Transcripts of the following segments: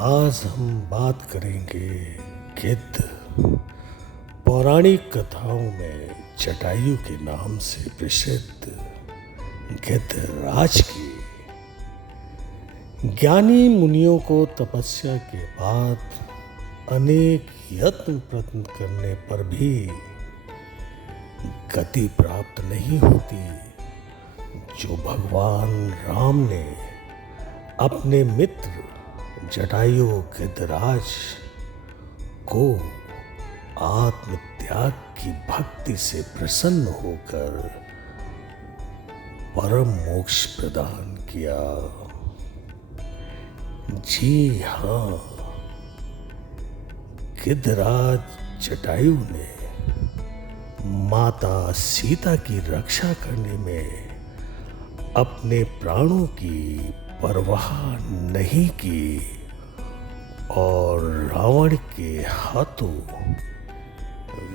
आज हम बात करेंगे गिद्ध। पौराणिक कथाओं में जटायु के नाम से प्रसिद्ध गिद्धराज की। ज्ञानी मुनियों को तपस्या के बाद अनेक यत्न प्रयत्न करने पर भी गति प्राप्त नहीं होती, जो भगवान राम ने अपने मित्र जटायु गिद्धराज को आत्मत्याग की भक्ति से प्रसन्न होकर परम मोक्ष प्रदान किया। जी हाँ, गिद्धराज जटायु ने माता सीता की रक्षा करने में अपने प्राणों की परवाह नहीं की और रावण के हाथों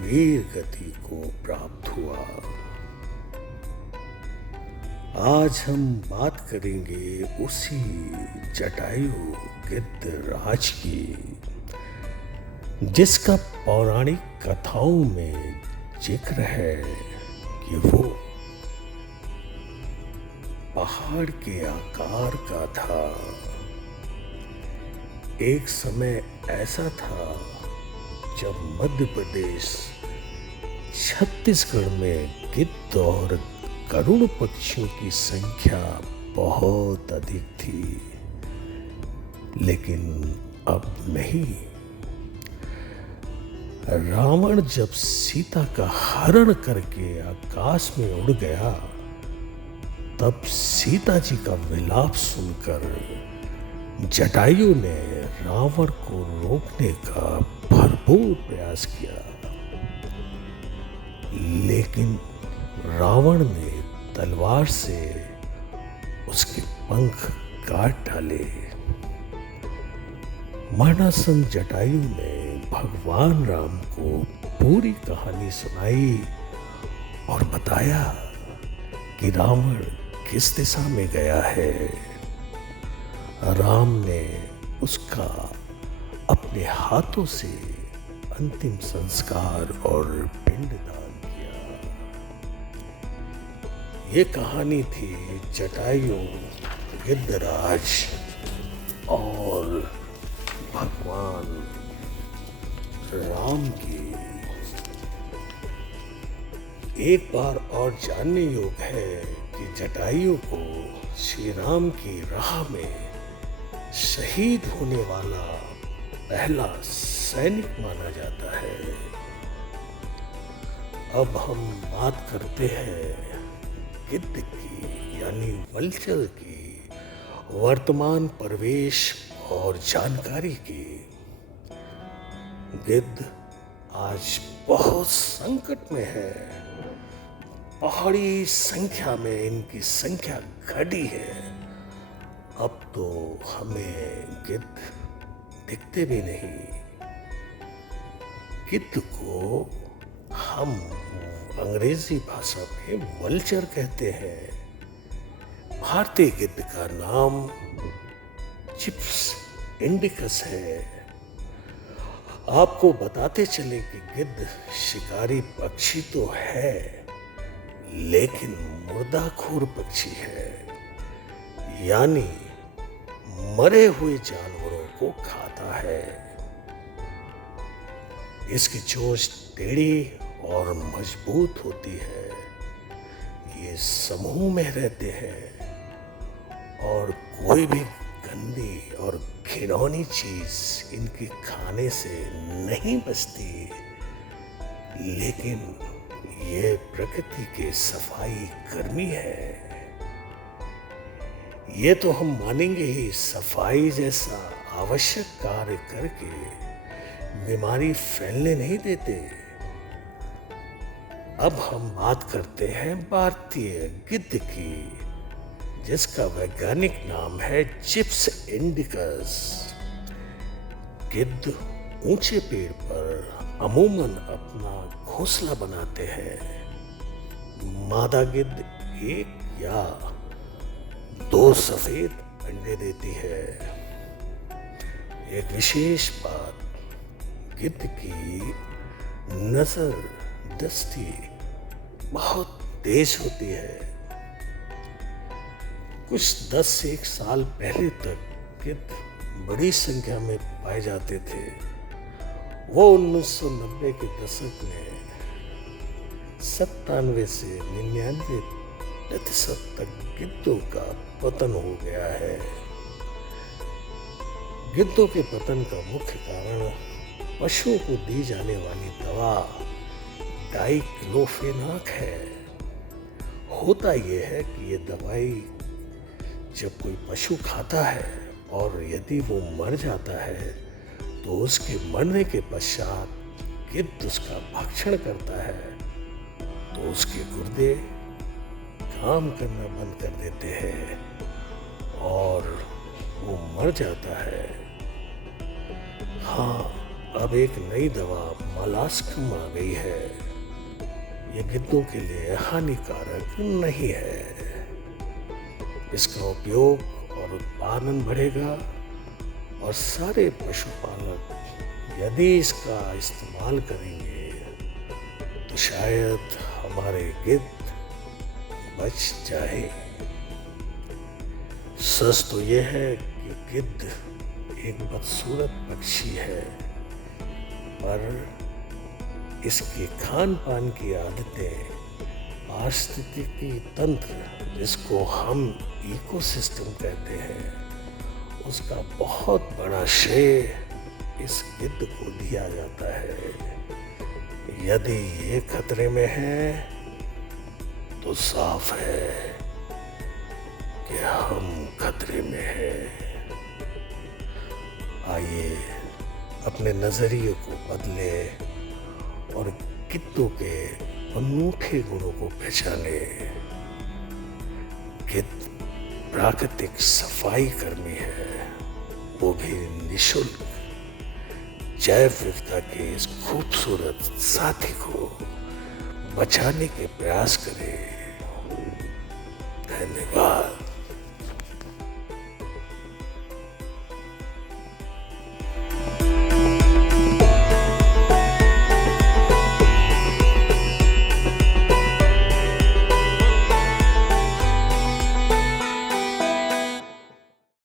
वीर गति को प्राप्त हुआ। आज हम बात करेंगे उसी जटायु गिद्धराज की, जिसका पौराणिक कथाओं में जिक्र है कि वो पहाड़ के आकार का था। एक समय ऐसा था जब मध्य प्रदेश छत्तीसगढ़ में गिद्ध और गरुड़ पक्षियों की संख्या बहुत अधिक थी, लेकिन अब नहीं। रावण जब सीता का हरण करके आकाश में उड़ गया, तब सीता जी का विलाप सुनकर जटायु ने रावण को रोकने का भरपूर प्रयास किया, लेकिन रावण ने तलवार से उसके पंख काट डाले। मरणासन जटायु ने भगवान राम को पूरी कहानी सुनाई और बताया कि रावण किस दिशा में गया है। राम ने उसका अपने हाथों से अंतिम संस्कार और पिंडदान किया। ये कहानी थी जटायु, गिद्धराज और भगवान राम की। एक बार और जानने योग्य है कि जटायु को श्री राम की राह में शहीद होने वाला पहला सैनिक माना जाता है। अब हम बात करते हैं गिद्ध की, यानी वल्चर की वर्तमान परिवेश और जानकारी की। गिद्ध आज बहुत संकट में है। पहाड़ी संख्या में इनकी संख्या घटी है। अब तो हमें गिद्ध दिखते भी नहीं। गिद्ध को हम अंग्रेजी भाषा में वल्चर कहते हैं। भारतीय गिद्ध का नाम चिप्स इंडिकस है। आपको बताते चले कि गिद्ध शिकारी पक्षी तो है, लेकिन मुर्दाखोर पक्षी है, यानी मरे हुए जानवरों को खाता है। इसकी चोंच टेढ़ी और मजबूत होती है। ये समूह में रहते हैं और कोई भी गंदी और घिनौनी चीज इनके खाने से नहीं बचती, लेकिन ये प्रकृति के सफाई कर्मी है। ये तो हम मानेंगे ही, सफाई जैसा आवश्यक कार्य करके बीमारी फैलने नहीं देते। अब हम बात करते हैं भारतीय गिद्ध की, जिसका वैज्ञानिक नाम है चिप्स इंडिकस। गिद्ध ऊंचे पेड़ पर अमूमन अपना घोंसला बनाते हैं। मादा गिद्ध एक या दो सफेद अंडे देती है। एक विशेष बात, गिद्ध की नजर दृष्टि बहुत तेज होती है। कुछ 10 से 1 साल पहले तक गिद्ध बड़ी संख्या में पाए जाते थे। वो 1990 के दशक में 97 से 99% तक गिद्धों का पतन हो गया है। गिद्धों के पतन का मुख्य कारण पशुओं को दी जाने वाली दवा डाइक्लोफेनाक है। होता यह है कि ये दवाई जब कोई पशु खाता है और यदि वो मर जाता है तो उसके मरने के पश्चात गिद्ध उसका भक्षण करता है तो उसके गुर्दे काम करना बंद कर देते हैं और वो मर जाता है। हाँ, अब एक नई दवा मलास्कम आ गई है। ये गिद्धों के लिए हानिकारक नहीं है। इसका उपयोग और उत्पादन बढ़ेगा और सारे पशुपालक यदि इसका इस्तेमाल करेंगे तो शायद हमारे गिद्ध बच जाए। सच तो यह है कि गिद्ध एक बदसूरत पक्षी है, पर इसके खान पान की आदतें, पारिस्थितिकी तंत्र जिसको हम इकोसिस्टम कहते हैं, उसका बहुत बड़ा श्रेय इस गिद्ध को दिया जाता है। यदि ये खतरे में है तो साफ है कि हम खतरे में हैं। आइए अपने नजरिए को बदले और गिद्धों के अनूठे गुणों को पहचाने। गिद्ध प्राकृतिक सफाई कर्मी है, वो भी निःशुल्क। जैव विविधता के इस खूबसूरत साथी को बचाने के प्रयास करें।